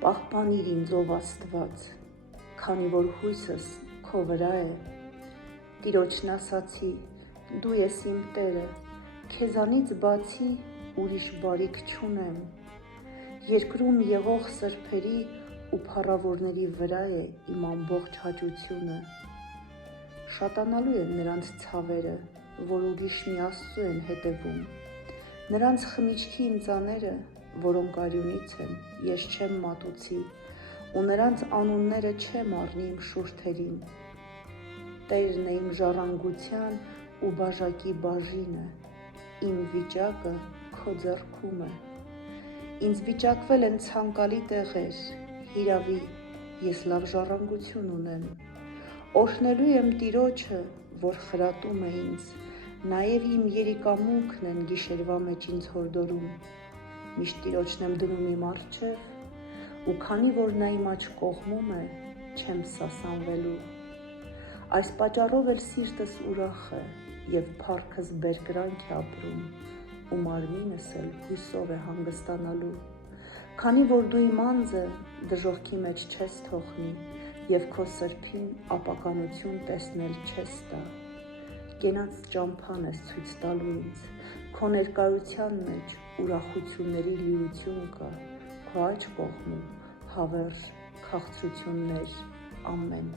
Պահպանիր ինձ ով Աստված, քանի որ հույսս քո վրա է։ Տիրոջն ասացի, դու ես իմ Տերը, քեզանից բացի ուրիշ բարիք չունեմ։ Երկրում եղող սրբերի ու փառավորների վրա է իմ ամբողջ հաճությունը։ Շատանալու են նրանց ցավերը, որ ուրիշ մի Աստծու են հետևում։ Նրանց խմիչքի ինձաները, որոնք արյունից են, ես չեմ մատուցի, ու նրանց անունները չեմ առնի իմ շուրթերին։ Տերն է իմ ժառանգության ու բաժակի բաժինը, իմ վիճակը քո ձեռքում է։ Ինձ վիճակվել են ցանկալի տեղեր, հիրավի, ես լավ ժառանգություն ունեմ։ Օրհնելու եմ Տիրոջը, որ խրատում է ինձ, նաև իմ երիկամունքն են գիշերվա մեջ ինձ հորդորում։ Միշտ Տիրոջն եմ դնում իմ առջև, ու քանի որ նա իմ աջ կողմում է, չեմ սասանվելու։ Այս պատճառով էլ սիրտս ուրախ է, և փառքս բերկրանք է ապրում, ու մարմինս էլ հույսով է հանգստանալու։ Քանի որ դու իմ անձը դժոխքի մեջ չես թողնի, և քո սրբին ապականություն տեսնել չես տա։ Կենաց ճամփան ես ցույց տալու ինձ, քո ներկայության մեջ ուրախությունների լիություն կա, քո աջ կողմում հավերժ քաղցրություններ ամեն։